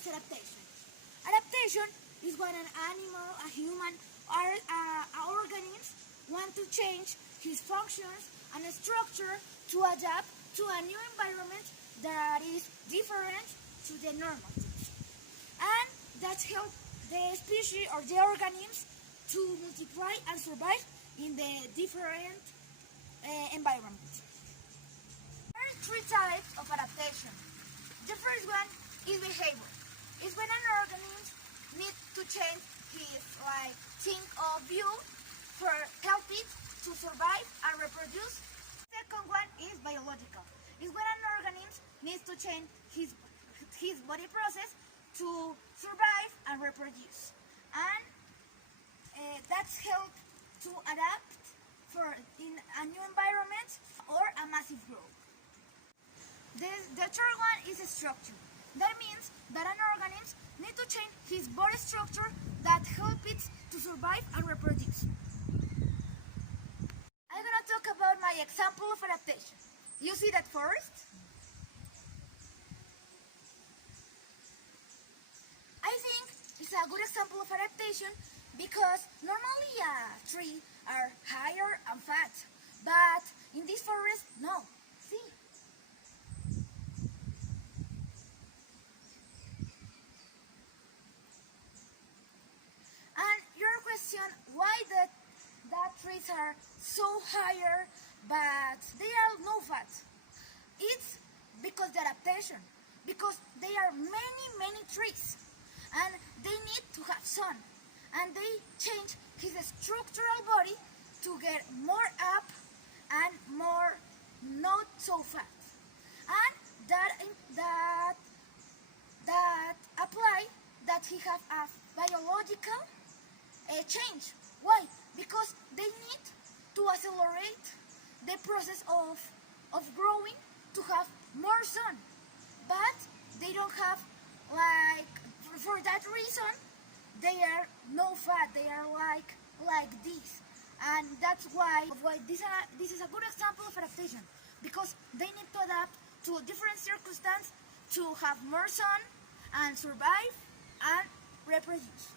is adaptation? Adaptation is when an animal, a human, or an organism want to change his functions and structure to adapt to a new environment that is different to the normal things. And that helps the species or the organisms to multiply and survive in the different environments. There are three types of adaptation. The first one is behavior. It's when an organism needs to change his think of view for help it to survive and reproduce. The second one is biological. It's when an organism needs to change his body process to survive and reproduce. And that's help to adapt in a new environment or a massive growth. The third one is structure. That means that an organism needs to change his body structure that helps it to survive and reproduce. I'm going to talk about my example of adaptation. You see that first? I think it's a good example of adaptation because normally a tree are higher and fat, but in this forest, no. See? And your question, why that trees are so higher, but they are no fat? It's because the adaptation, because they are many trees, and they need to have sun, and they change his structural body to get more up and more not so fat. And that apply that he have a biological change. Why? Because they need to accelerate the process of growing to have more sun. But they don't have, for that reason, they are no fat, they are like this. And that's why this is a good example of adaptation, because they need to adapt to different circumstances to have more sun and survive and reproduce.